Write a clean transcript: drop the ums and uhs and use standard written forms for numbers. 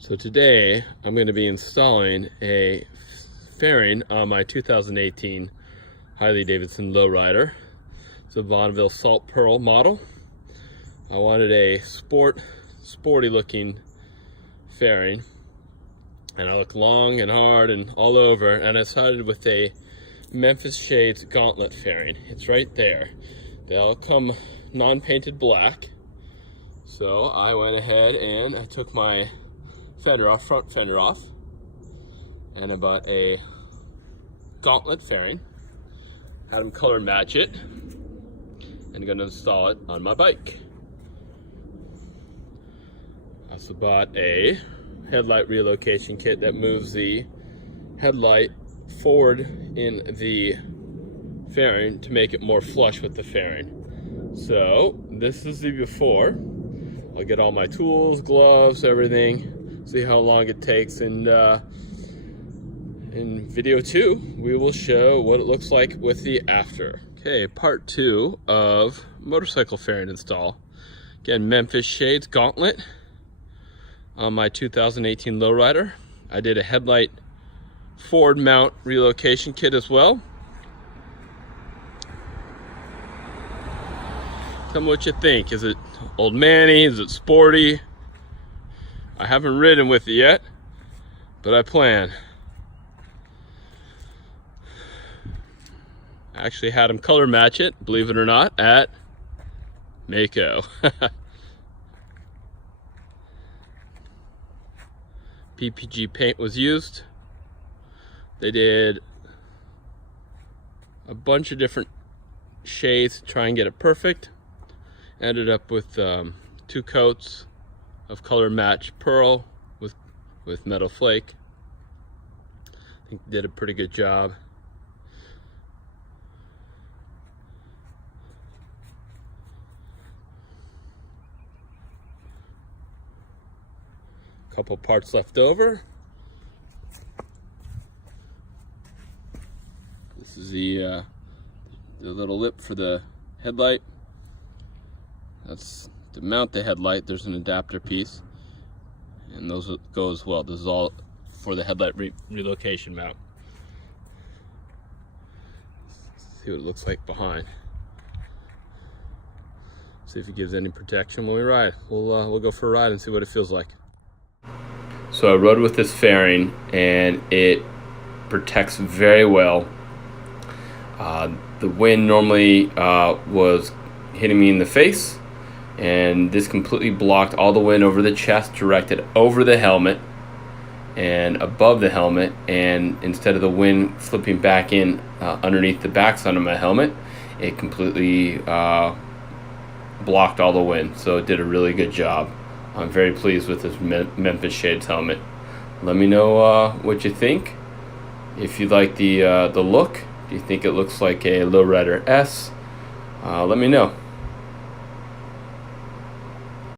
So today I'm going to be installing a fairing on my 2018 Harley Davidson Lowrider. It's a Vaudeville Salt Pearl model. I wanted a sporty looking fairing, and I looked long and hard and all over, and I decided with a Memphis Shades Gauntlet fairing. It's right there. They all come non-painted black. So I went ahead and I took my front fender off, and I bought a Gauntlet fairing, had them color match it, and gonna install it on my bike. I also bought a headlight relocation kit that moves the headlight forward in the fairing to make it more flush with the fairing. So this is the before. I'll get all my tools, gloves, everything, see how long it takes, and in video 2 we will show what it looks like with the after. Okay, part 2 of motorcycle fairing install. Again, Memphis Shades Gauntlet on my 2018 Lowrider. I did a headlight forward mount relocation kit as well. Tell me what you think. Is it old manny? Is it sporty? I haven't ridden with it yet, but I plan. I actually had them color match it, believe it or not, at Mako. PPG paint was used. They did a bunch of different shades to try and get it perfect. Ended up with 2 coats of color match pearl with metal flake. I think they did a pretty good job. Couple parts left over. This is the little lip for the headlight. That's to mount the headlight. There's an adapter piece, and those go as well. This is all for the headlight relocation mount. Let's see what it looks like behind. See if it gives any protection when we ride. We'll go for a ride and see what it feels like. So I rode with this fairing, and it protects very well. The wind normally was hitting me in the face, and this completely blocked all the wind over the chest, directed over the helmet and above the helmet, and instead of the wind flipping back in underneath the backside of my helmet, it completely blocked all the wind. So it did a really good job. I'm very pleased with this Memphis Shades helmet. Let me know what you think. If you like the look, do you think it looks like a Lowrider S? Let me know.